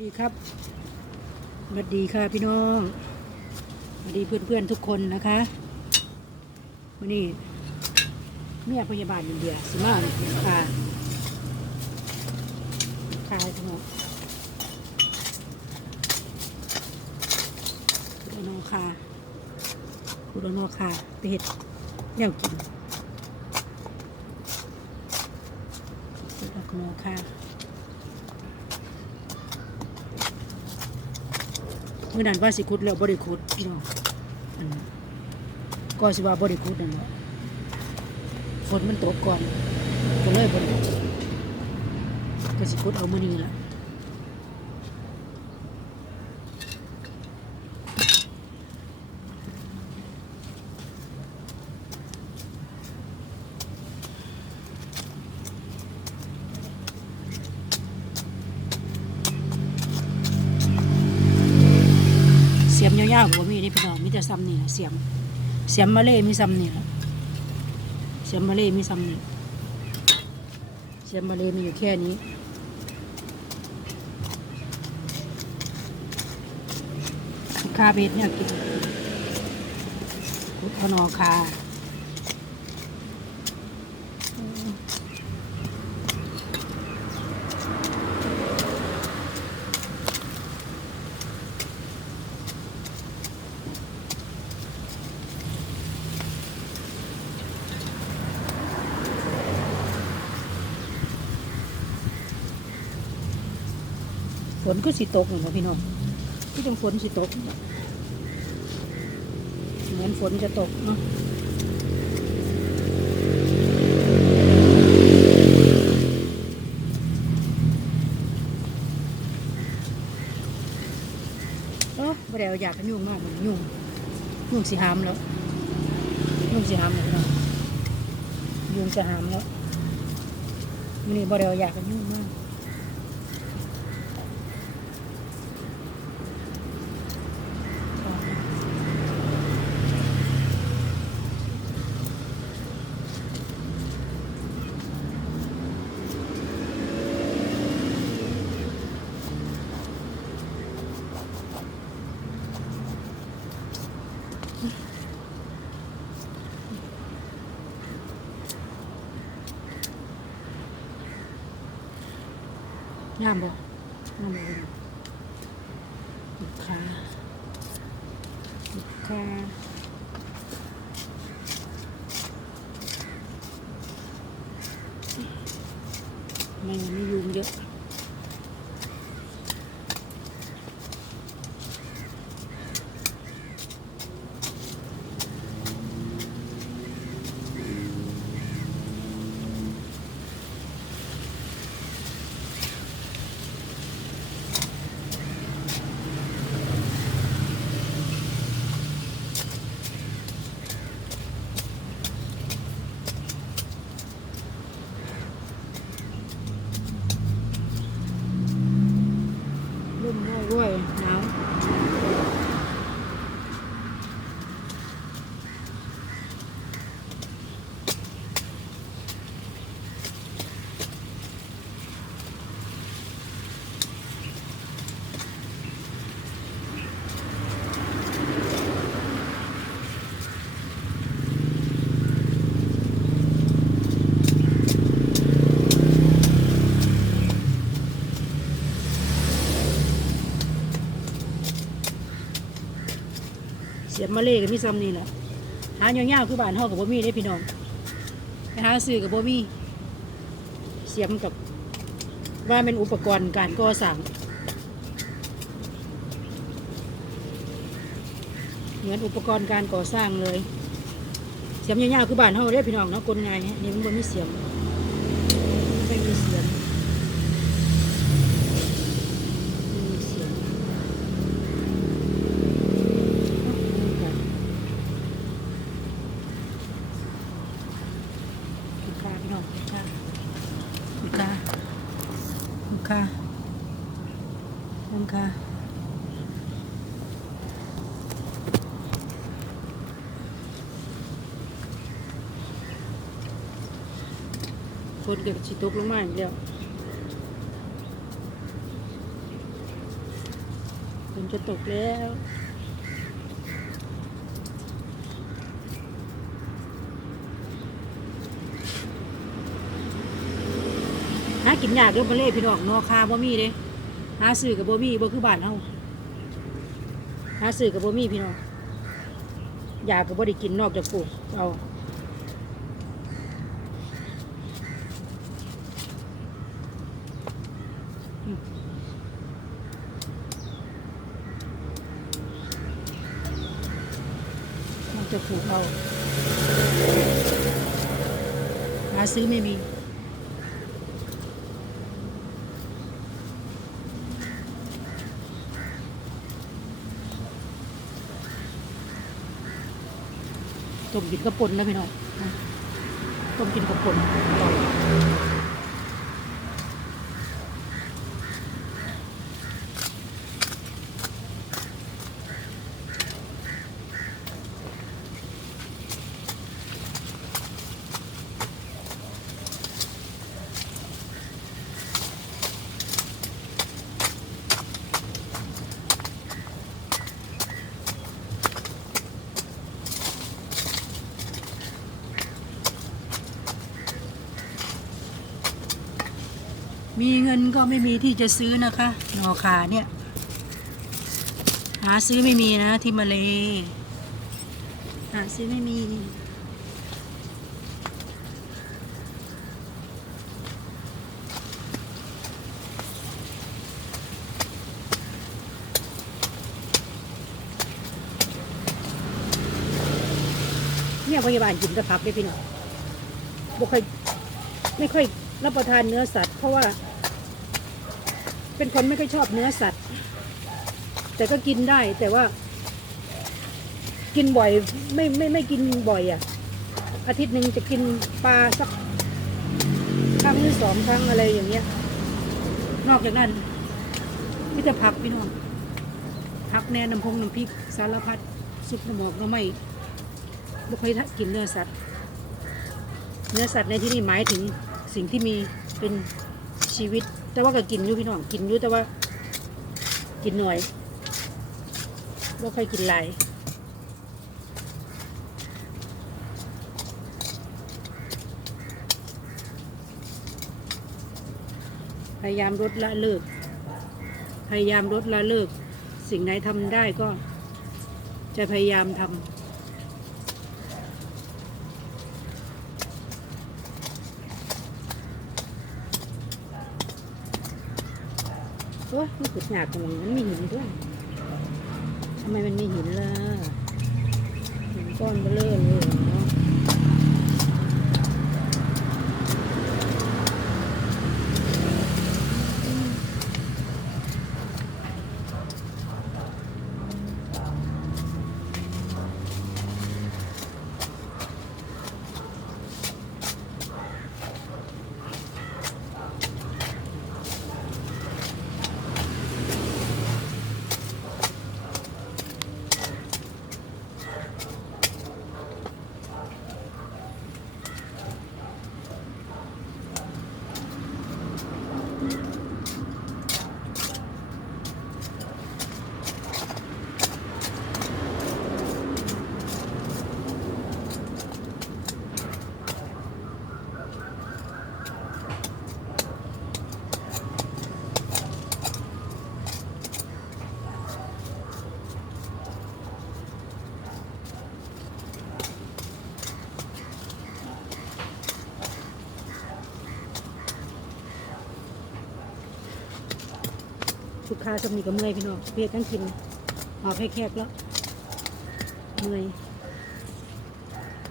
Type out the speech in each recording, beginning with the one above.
ดีครับสวัสดีค่ะพี่น้องสวัสดีเพื่อนๆทุกคนนะคะวันนี้เมียพยาบาลอินเดียสิมาค่ะค่ะทั้งหมดคุณอนอค่ะคุณอนอค่ะไปเห็ดแนวกินคุณอนอค่ะ เมื่อนั้นว่าสิคุดแล้วบริคุดพี่น้องอันก็สิว่าบริคุดนั่นแหละฝนมันตกก่อนก็เลยบริคุดก็สิคุดเอามื่อนี้ละเสี ย่าวๆก็บ่มีนี่พี่น้องมีแต่ซ้ำนี่ล่ะเสียม เสียมมาเล่มีซ้ำนี่ล่ะเสียมมาเล่มีซ้ำนี่เสียมมาเล่มีอยู่แค่นี้คาเบดเนี่ยกินขุดเอานอคา ฝนก็สิตกเหมือนพี่น้องที่จังฝนสิตก เหมือนฝนจะตกเนาะโอ้บ่ได้เอาอยากกันยุ่งมากเหมือนยุ่งยุ่งสิหามแล้วยุ่งสิหามแล้วพี่น้องยุ่งจะหามแล้วมันนี่บ่ได้เอาอยากกันยุ่งมาก งามบ่งามบ่พี่น้องลูกค้าลูกค้าไม่ไม่ยุงเยอะ ร่มได้ด้วยหนาวเสียบมาเล่กับมีซ้ำนี่แหละหาเงี้ยๆคือบ้านเฮากับบ่มีได้พี่น้องไปหาซื้อกับบ่มีเสียมกับว่าเป็นอุปกรณ์การก่อสร้างเหมือนอุปกรณ์การก่อสร้างเลย เสียมยาวๆคือบ้านเฮาได้พี่น้องเนาะกลไงนี่มันบ่มีเสียมไม่มีเสียม คุณค่าพี่น้องคุณค่าคุณค่าคุณค่าคุณค่า ฝนเกิดชิตกลงมาอีกแล้วฝนจะตกแล้วหากินยากเด้อบ่เล่พี่น้องนอคาบ่มีเด้หาซื้อกับบ่มีบ่คือบ้านเฮาหาซื้อกับบ่มีพี่น้องยาก็บ่ได้กินนอกจากปลูกเอาอืมนอก จากปลูกเอาหาซื้อไม่มีต้มกินกระป่นนะพี่น้องนะต้มกินกระป่นอร่อย งินก็ไม่มีที่จะซื้อนะคะหนอขาเนี่ย หาซื้อไม่มีนะที่มาเลหาซื้อไม่มีเนี่ยพยาบาลกินแต่ผักได้พี่น้องบ่ค่อยไม่ค่อยรับประทานเนื้อสัตว์เพราะว่า เป็นคนไม่ค่อยชอบเนื้อสัตว์ แต่ก็กินได้แต่ว่า กินบ่อยไม่ไม่ไม่กินบ่อยอะ อาทิตย์หนึ่งจะกินปลาสักครั้งหรือสองครั้งอะไรอย่างเงี้ย นอกจากนั้นก็จะผักพี่น้องผักแน่น้ำพงน้ำพริกสารพัดซุปน้ำหมอกน้ำไม่ไม่ค่อยกินเนื้อสัตว์ เนื้อสัตว์ในที่นี้หมายถึงสิ่งที่มีเป็นชีวิต แต่ว่าก็กินอยู่พี่น้องกินอยู่แต่ว่า กินหน่อยว่าใครกินหลายพยายามลดละเลิก พยายามลดละเลิก สิ่งไหนทำได้ก็จะพยายามทำ โอ้ยมันขุดหยาบตรงนี้มันมีหินด้วยทำไมมันมีหินล่ะหินก้อนเบลอเลยเนาะ ค้าสำนีกับเมื่อยพี่น้องเพียทั้งกินหอบให้แขกแล้วเมื่อย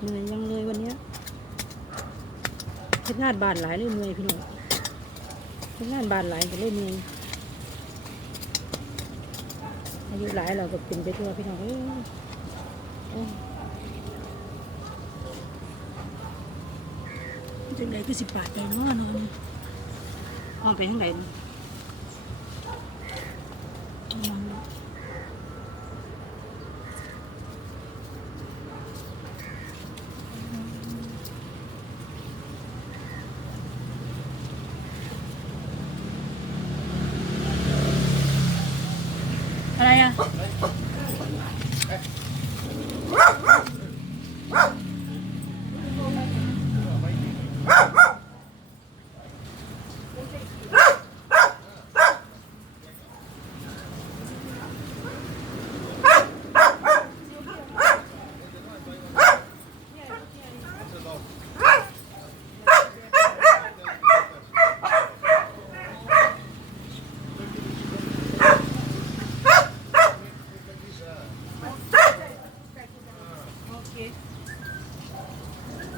เหนื่อยยังเลยวันนี้ยเฮ็ดงานบานหลายเลยเมื่อยพี่น้องเฮ็ดงานบานหลายก็เลยเมื่อยอายุหลายเราก็เป็นไปทั่วพี่น้องจังไดคือสิบบาทได้เนาะนอ้องไปทางไหนเนาะ อะไรอะ โอเค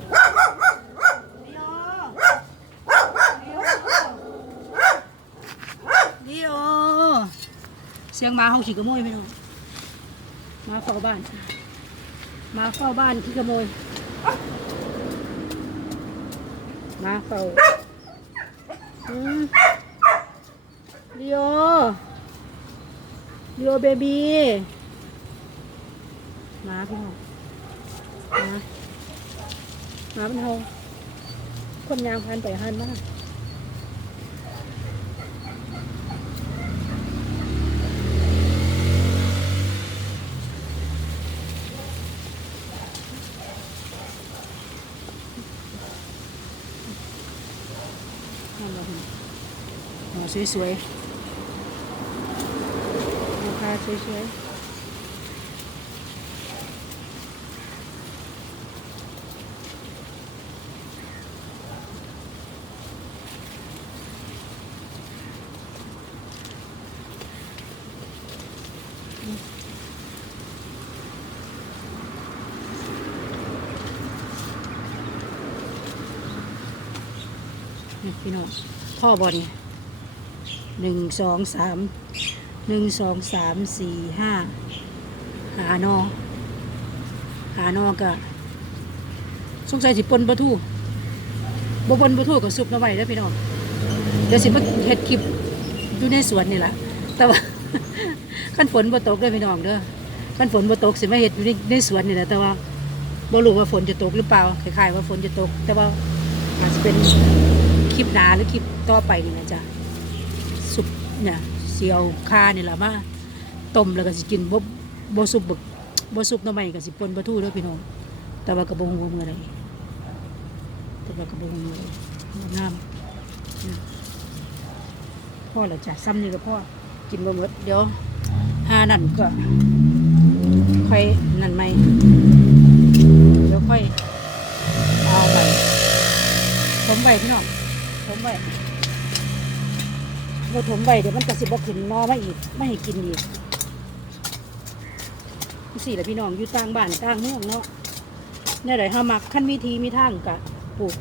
เดียวเดียว เสียงหมาเฮาขี้ขโมยพี่น้องหมาเฝ้าบ้านมาเฝ้าบ้านขี้ขโมยมาเฝ้าอืมเดียวเดียวเบบี้มาพี่น้องนะหมาเป็นเฮาคนยางพันไปหันมากนั่นแหละพี่หัว สวยๆราคาสวยๆนี่พี่น้องท่อบอนี่ หนึ่งสองสามหนึ่งสองสามสี่ห้าหานอหานอกะสงสัยสิปนปลาทูบปนปลาทูกับซุปน้ำไว้แล้วพี่น้องเดี๋ยวสิมาเฮ็ดคลิปอยู่ในสวนนี่แหละแต่ว่าขั้นฝนบ่ตกเด้พี่น้องเด้อขั้นฝนบ่ตกสิมาเฮ็ดอยู่ในในสวนนี่แหละแต่ว่าบ่รู้ว่าฝนจะตกหรือเปล่าคล้ายๆว่าฝนจะตก แต่ว่าอาจจะเป็นคลิปหนาหรือคลิปต่อไปนี่นะจ๊ะ ซุปเนี่ยเสียวคานี่แหละมาต้มแล้วก็สิกินบ่บ่ซุปบึกบ่ซุปหน้ำใหม่ก็สิปนปลาทูเด้อพี่น้องแต่ว่ากระบงหัวมืออะไรแต่ว่ากระบงหัวมือะไรงามพ่อแล้วจ้ะซ้ำนี่ก็พ่อกินบ่หมดเดี๋ยวหานั่นก็ ค่อยนั่นไหมเดี๋ยวค่อยเอาไปผมไปพี่น้องผมไว้ เราถมไว้เดี๋ยวมันกระสิบขึ้นนอมาอีกไม่ให้กินอีกสี่แหละพี่น้องอยู่ต่างบ้านต่างเมืองเนาะเนี่ยไหนห้ามักขั้นมีทีมีทางกะปลูก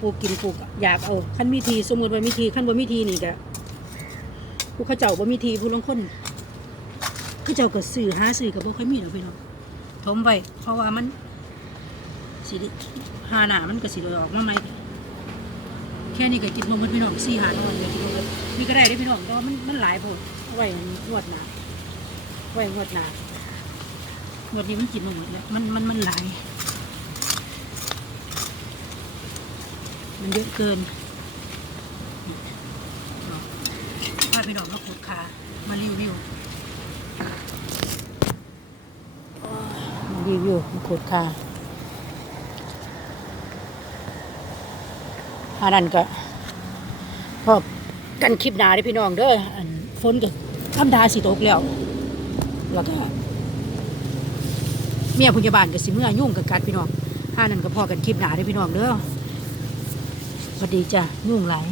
ปลูกกินปลูกอยากเอาขั้นมีทีสมมติว่ามีทีขั้นบ่มีทีนี่กะผู้เขาเจ้าบ่มีทีผู้ลงคนผู้เจ้าก็สื่อหาสื่อกับบ่ค่อยมีหรอกพี่น้องถมไว้เพราะว่ามันสิได้หาหนามันก็สิได้ออกมาใหม แค่นี้ก็กินนมมันพี่น้องสี่หาหน่อยเลยกินนมเลยนี่ก็ได้ได้อพี่น้องแต่ว่ามันมันหลายโพดเอาไว้งวดหนาไว้งวดหนางวดนี้มันกินมาหมดแล้วมันมันมันหลาย มันเยอะเกินพาพี่น้องมาขุดขามารีวิวมารีวิวมาขุดขา อันนั้นก็พอกันคลิปหนาได้พี่น้องเด้ออันฝนก็ทำดาสิตกแล้ว แล้วก็เมียพยาบาลก็สิเมื่อยุ่งกับกัดพี่น้องห้านั่นก็พอกันคลิปหนาได้พี่น้องเด้อพอดีจ้ะยุ่งหลาย